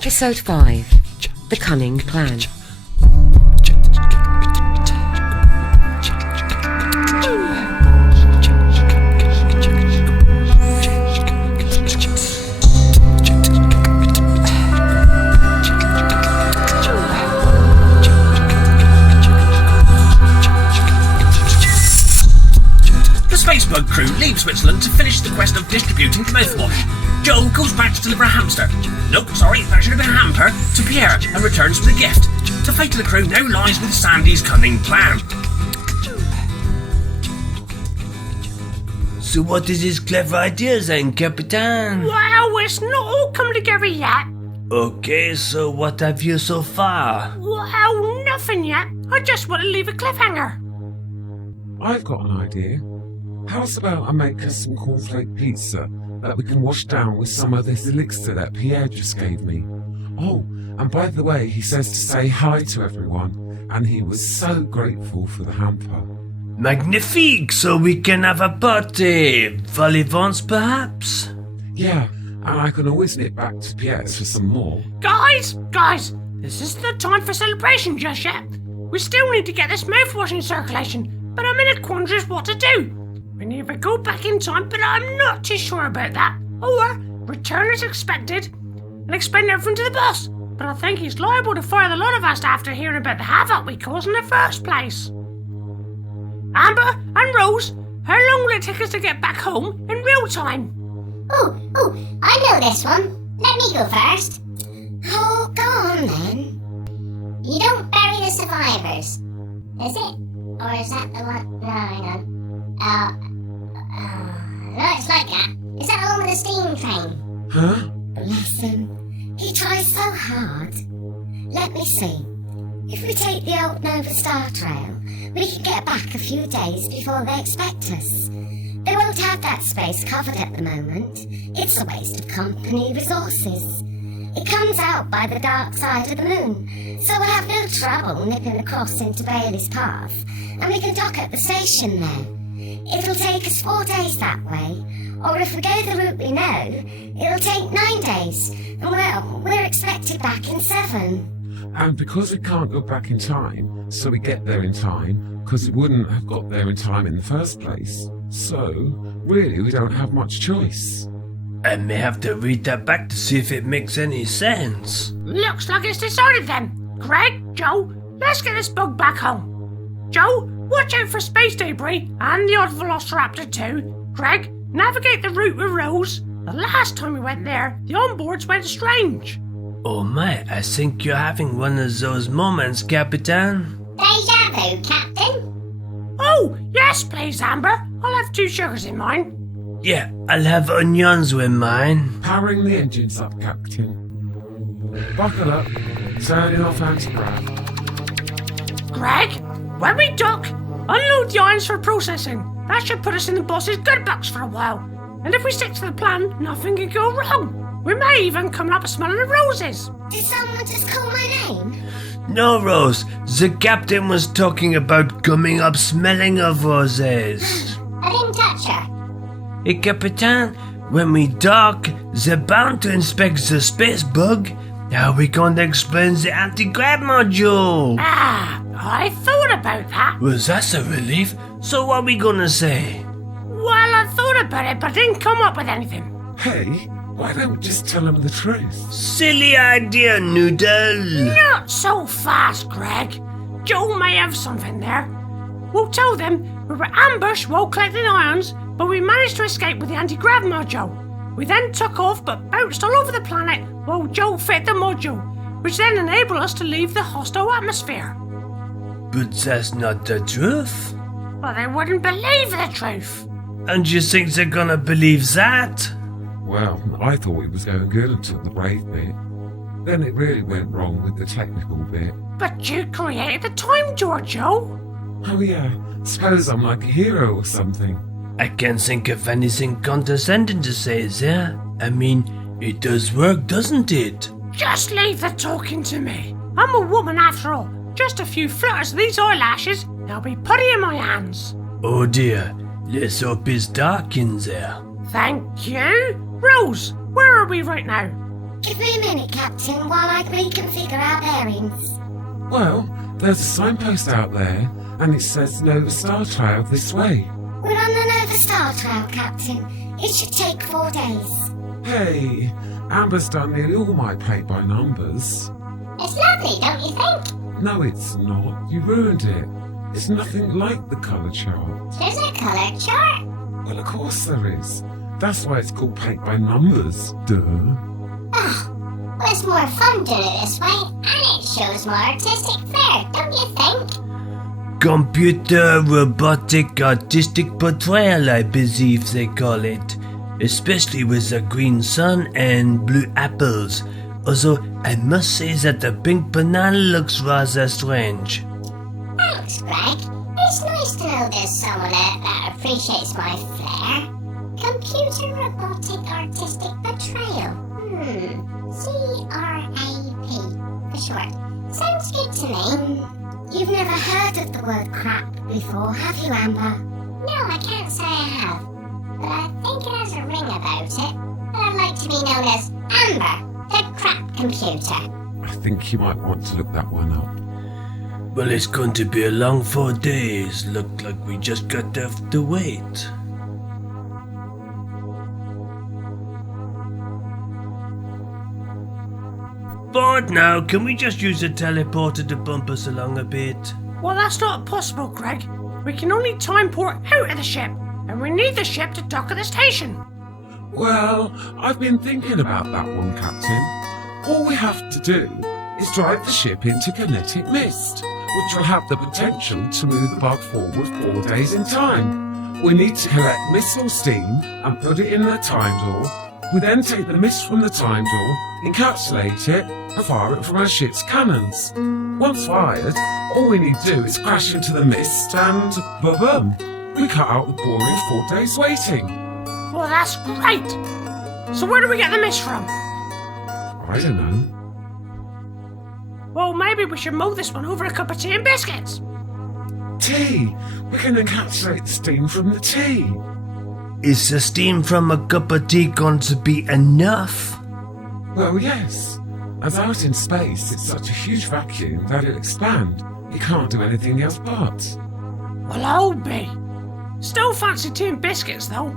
Episode 5. The Cunning Plan. Bug crew leave Switzerland to finish the quest of distributing the mouthwash. Joe goes back to deliver a hamster. Nope, sorry, that should have been a hamper. To Pierre and returns with a gift. The fate of the crew now lies with Sandy's cunning plan. So what is his clever idea then, Captain? Well, it's not all come together yet. Okay, so what have you so far? Well, nothing yet. I just want to leave a cliffhanger. I've got an idea. How's about I make us some cornflake pizza that we can wash down with some of this elixir that Pierre just gave me? Oh, and by the way, he says to say hi to everyone, and he was so grateful for the hamper. Magnifique, so we can have a party. Volivants, perhaps? Yeah, and I can always nip back to Pierre's for some more. Guys, this isn't the time for celebration just yet. We still need to get this mouthwash in circulation, but I'm in a quandary as what to do. We can either go back in time, but I'm not too sure about that, or return as expected and explain everything to the boss. But I think he's liable to fire the lot of us after hearing about the havoc we caused in the first place. Amber and Rose, how long will it take us to get back home in real time? Oh, I know this one. Let me go first. Oh, go on then. You don't bury the survivors, is it? Or is that the one? No, hang on. No, it's like that. Is that the one with the steam train? Huh? Bless him. He tries so hard. Let me see. If we take the old Nova Star Trail, we can get back a few days before they expect us. They won't have that space covered at the moment. It's a waste of company resources. It comes out by the dark side of the moon, so we'll have no trouble nipping across into Bayleezepath, and we can dock at the station there. It'll take us 4 days that way, or if we go the route we know, it'll take 9 days, and well, we're expected back in 7. And because we can't go back in time, so we get there in time, because we wouldn't have got there in time in the first place. So, really, we don't have much choice. I may have to read that back to see if it makes any sense. Looks like it's decided then. Greg, Joe, let's get this bug back home. Joe, watch out for space debris and the odd velociraptor too. Greg, navigate the route with Rose. The last time we went there, the onboards went strange. Oh my, I think you're having one of those moments, Captain. Deja vu, Captain. Oh, yes please, Amber. I'll have 2 sugars in mine. Yeah, I'll have onions with mine. Powering the engines up, Captain. Buckle up. Turning off anti-grav. Greg, when we dock, unload the irons for processing. That should put us in the boss's good books for a while. And if we stick to the plan, nothing can go wrong. We may even come up smelling of roses. Did someone just call my name? No, Rose. The captain was talking about coming up smelling of roses. I didn't touch her. Hey, Captain, when we dock, they're bound to inspect the space bug. How we gonna explain the anti-grav module? Ah, I thought about that. Well, that's a relief. So what we gonna say? Well, I thought about it, but didn't come up with anything. Hey, why don't we just tell them the truth? Silly idea, Noodle. Not so fast, Greg. Joe may have something there. We'll tell them we were ambushed while collecting ions, but we managed to escape with the anti-grav module. We then took off but bounced all over the planet while Joe fit the module, which then enabled us to leave the hostile atmosphere. But that's not the truth. But they wouldn't believe the truth. And you think they're gonna believe that? Well, I thought it was going good until the brave bit. Then it really went wrong with the technical bit. But you created the time door, Joe. Oh yeah, suppose I'm like a hero or something. I can't think of anything condescending to say there. I mean, it does work, doesn't it? Just leave the talking to me. I'm a woman after all. Just a few flutters of these eyelashes, they'll be putty in my hands. Oh dear, let's hope it's dark in there. Thank you. Rose, where are we right now? Give me a minute, Captain, while I reconfigure our bearings. Well, there's a signpost out there, and it says Nova Star Trail this way. We're on the Nova Star Trail, Captain. It should take 4 days. Hey, Amber's done nearly all my paint by numbers. It's lovely, don't you think? No, it's not. You ruined it. It's nothing like the colour chart. There's a colour chart. Well, of course there is. That's why it's called paint by numbers. Duh. Well, it's more fun doing it this way, and it shows more artistic flair, don't you think? Computer robotic artistic portrayal, I believe they call it. Especially with the green sun and blue apples. Although I must say that the pink banana looks rather strange. Thanks, Greg. It's nice to know there's someone that appreciates my flair. Computer robotic artistic portrayal. CRAP for short. Sounds good to me. You've never heard of the word crap before, have you, Amber? No, I can't say I have. But I think it has a ring about it. And I'd like to be known as Amber, the crap computer. I think you might want to look that one up. Well, it's going to be a long 4 days. Look like we just got to have to wait. Bored now, can we just use the teleporter to bump us along a bit? Well, that's not possible, Greg. We can only time port out of the ship, and we need the ship to dock at the station. Well, I've been thinking about that one, Captain. All we have to do is drive the ship into kinetic mist, which will have the potential to move the bug forward 4 days in time. We need to collect mist or steam and put it in the time door. We then take the mist from the time door, encapsulate it, and fire it from our ship's cannons. Once fired, all we need to do is crash into the mist and ba-boom! We cut out the boring 4 days waiting. Well, that's great. So where do we get the mist from? I don't know. Well, maybe we should mow this one over a cup of tea and biscuits. Tea! We can encapsulate the steam from the tea. Is the steam from a cup of tea going to be enough? Well, yes. As out in space, it's such a huge vacuum that it'll expand. You can't do anything else but. Well, I'll be. Still fancy tea and biscuits, though.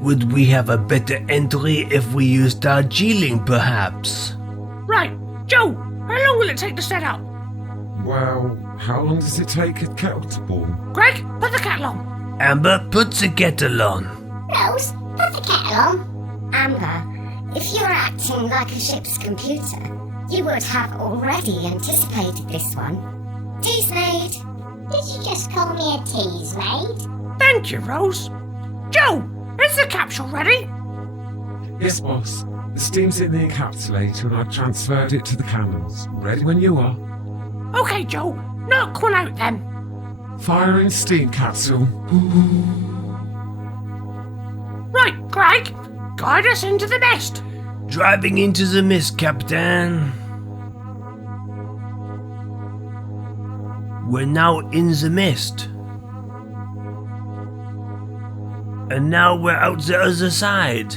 Would we have a better entry if we used our G-Link, perhaps? Right, Joe, how long will it take to set up? Well, how long does it take a kettle to boil? Greg, put the kettle on. Amber, put the kettle on. Rose, put the kettle on. Amber, if you're acting like a ship's computer, you would have already anticipated this one. Tea's made. Did you just call me a tease maid? Thank you, Rose. Joe, is the capsule ready? Yes, boss. The steam's in the encapsulator and I've transferred it to the cannons. Ready when you are. Okay, Joe, knock one out then. Firing steam capsule. Right, Greg, guide us into the mist. Driving into the mist, Captain. We're now in the mist. And now we're out the other side.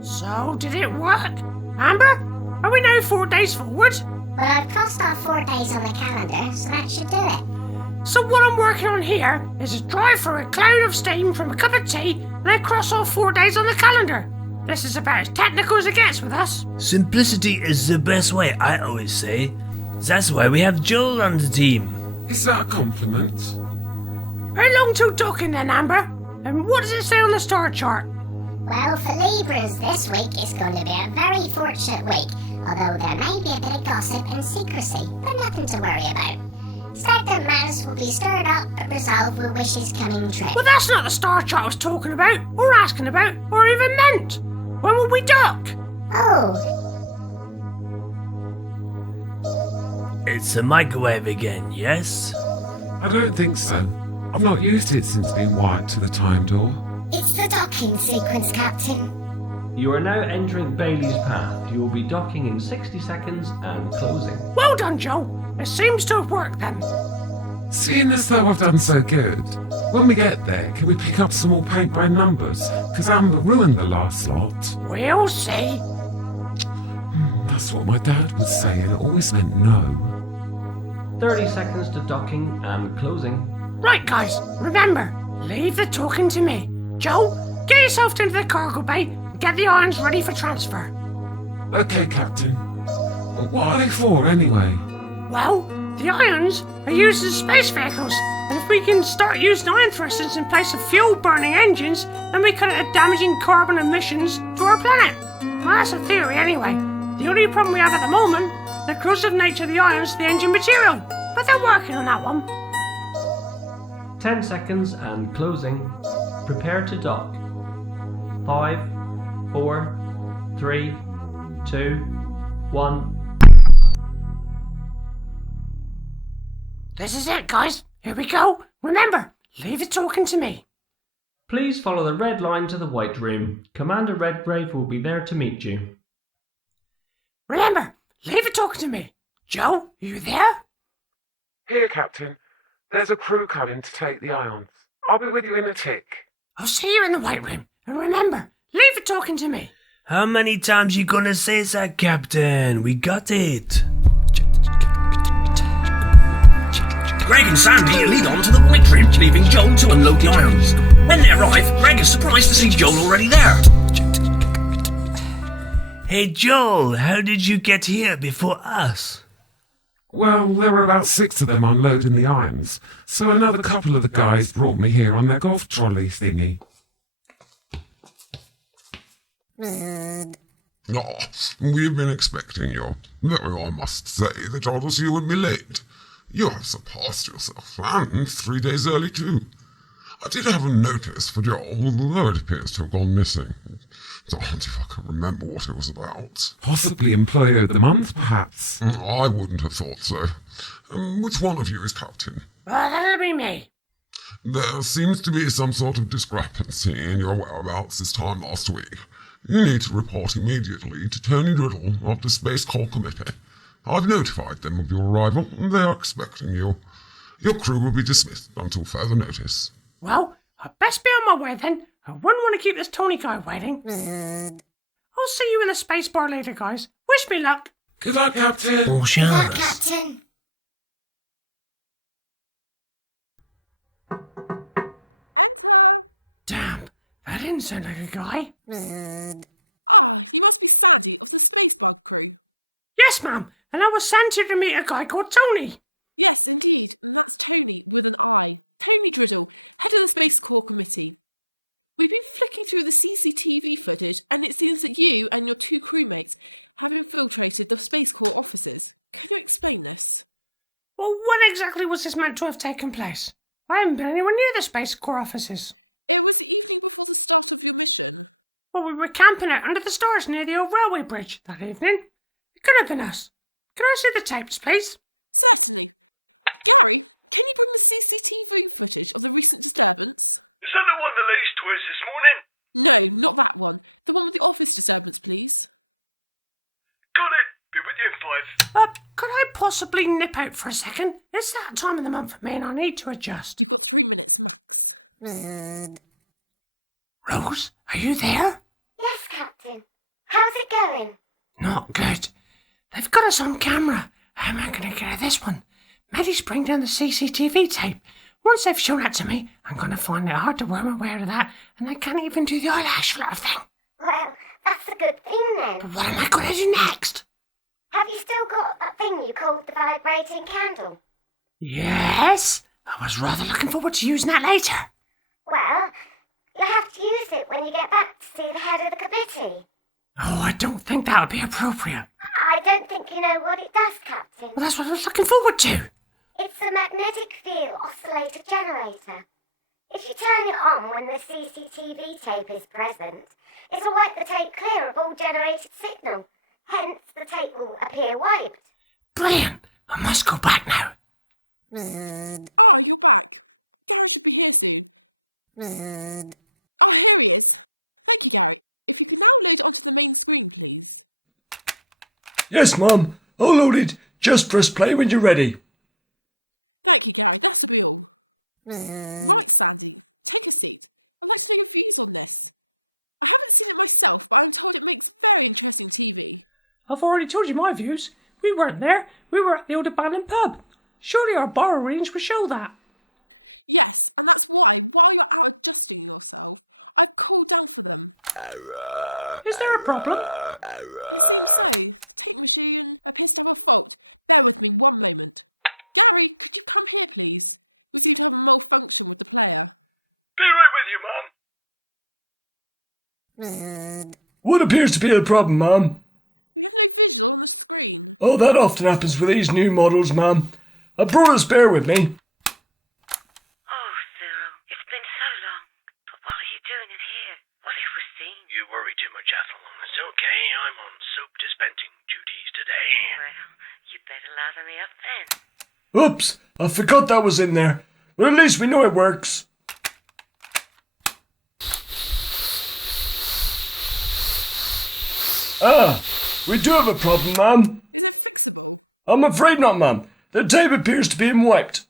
So, did it work? Amber, are we now 4 days forward? Well, I've crossed off 4 days on the calendar, so that should do it. So what I'm working on here is to drive through a cloud of steam from a cup of tea and then cross off 4 days on the calendar. This is about as technical as it gets with us. Simplicity is the best way, I always say. That's why we have Joel on the team. Is that a compliment? How long till docking then, Amber? And what does it say on the star chart? Well, for Libras this week it's going to be a very fortunate week, although there may be a bit of gossip and secrecy, but nothing to worry about. Stagnant matters will be stirred up and resolved with wishes coming true. Well, that's not the star chart I was talking about, or asking about, or even meant. When will we dock? Oh, It's a microwave again, yes? I don't think so. I've not used it since being wired to the time door. It's the docking sequence, Captain. You are now entering Bayleezepath. You will be docking in 60 seconds and closing. Well done, Joe. It seems to have worked then. Seeing as though I've done so good, when we get there, can we pick up some more paint by numbers? Because Amber ruined the last lot. We'll see. That's what my dad would say, and it always meant no. 30 seconds to docking and closing. Right, guys, remember, leave the talking to me. Joe, get yourself into the cargo bay and get the irons ready for transfer. Okay, Captain. But what are they for, anyway? Well, the irons are used as space vehicles, and if we can start using iron thrusters in place of fuel-burning engines, then we cut out damaging carbon emissions to our planet. Well, that's a theory anyway. The only problem we have at the moment, the corrosive nature of the irons to the engine material, but they're working on that one. 10 seconds and closing. Prepare to dock. 5, 4, 3, 2, 1. This is it, guys. Here we go. Remember, leave the talking to me. Please follow the red line to the white room. Commander Redgrave will be there to meet you. Remember, leave the talking to me. Joe, you there? Here, Captain. There's a crew coming to take the ions. I'll be with you in a tick. I'll see you in the white room. And remember, leave the talking to me. How many times you gonna say that, Captain? We got it. Greg and Sandy lead on to the white room, leaving Joel to unload the irons. When they arrive, Greg is surprised to see Joel already there. Hey Joel, how did you get here before us? Well, there were about 6 of them unloading the irons, so another couple of the guys brought me here on their golf trolley thingy. We've been expecting you, though I must say that others you would be late. You have surpassed yourself, and 3 days early too. I did have a notice for Joel, although it appears to have gone missing. Don't if I can remember what it was about. Possibly Employee of the Month, perhaps. I wouldn't have thought so. Which one of you is captain? That'll be me. There seems to be some sort of discrepancy in your whereabouts this time last week. You need to report immediately to Toni Driddle of the Space Call Committee. I've notified them of your arrival, and they are expecting you. Your crew will be dismissed until further notice. Well, I'd best be on my way then. I wouldn't want to keep this Tony guy waiting. I'll see you in the space bar later, guys. Wish me luck. Good luck, Captain. Bon Look, chance. Captain. Damn, that didn't sound like a guy. Yes, ma'am, and I was sent here to meet a guy called Tony. Well, when exactly was this meant to have taken place? I haven't been anywhere near the Space Corps offices. Well, we were camping out under the stars near the old railway bridge that evening. It could have been us. Can I see the tapes, please? Is that the one that leads to us this morning? Got it. Be with you in 5. Could I possibly nip out for a second? It's that time of the month for me and I need to adjust. Rose, are you there? Yes, Captain. How's it going? Not good. They've got us on camera. How am I going to get out of this one? Maddie's bring down the CCTV tape. Once they've shown that to me, I'm going to find it hard to worm my way out of that, and I can't even do the eyelash flutter thing. Well, that's a good thing then. But what am I going to do next? Have you still got that thing you called the vibrating candle? Yes, I was rather looking forward to using that later. Well, you'll have to use it when you get back to see the head of the committee. Oh, I don't think that would be appropriate. I don't think you know what it does, Captain. Well, that's what I was looking forward to. It's a magnetic field oscillator generator. If you turn it on when the CCTV tape is present, it'll wipe the tape clear of all generated signal. Hence, the tape will appear wiped. Brilliant. I must go back now. Yes, Mum. I'll load it. Just press play when you're ready. I've already told you my views. We weren't there. We were at the old abandoned pub. Surely our borrow readings would show that. Is there a problem? Be right with you, Mum. What appears to be the problem, ma'am? Oh, that often happens with these new models, ma'am. I brought a spare with me. Oh, Cyril, it's been so long. But what are you doing in here? What have we seen? You worry too much, Ethel. It's okay, I'm on soap dispensing duties today. Well, you better lather me up then. Oops, I forgot that was in there. But at least we know it works. Ah, we do have a problem, ma'am. I'm afraid not, ma'am. The tape appears to be wiped.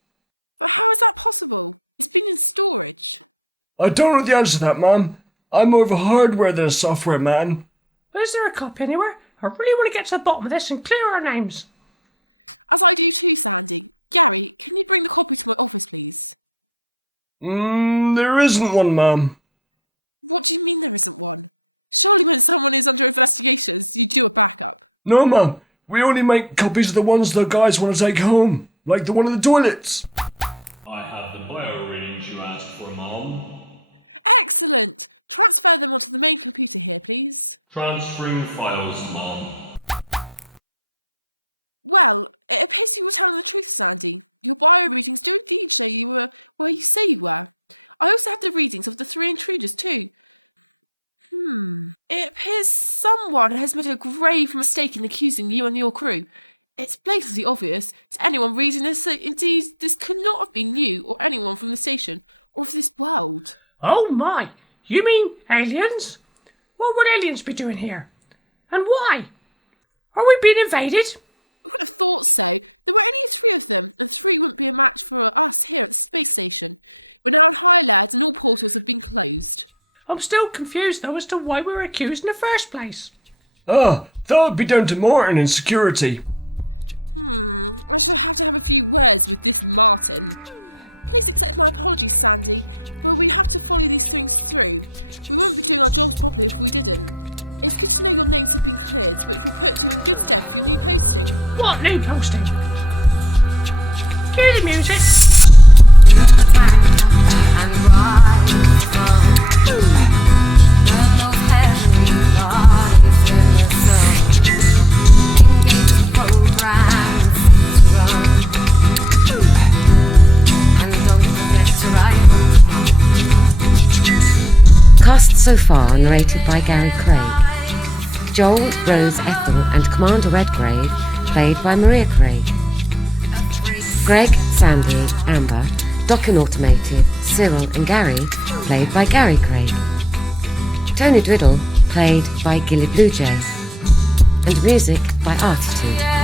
I don't know the answer to that, ma'am. I'm more of a hardware than a software man. Is there a copy anywhere? I really want to get to the bottom of this and clear our names. There isn't one, ma'am. No, ma'am. We only make copies of the ones the guys want to take home, like the one in the toilets. I have the bio readings you asked for, Mom. Transferring files, Mom. Oh my! You mean aliens? What would aliens be doing here? And why? Are we being invaded? I'm still confused though as to why we were accused in the first place. Ah, that would be down to Martin and security. What new posting? Cue the music. Cast so far narrated by Gary Craig. Joel, Rose, Ethel and Commander Redgrave played by Maria Craig. Greg, Sandy, Amber, Doc and Automated, Cyril and Gary played by Gary Craig. Toni Driddle played by Gilly Bluejay. And music by Artitude.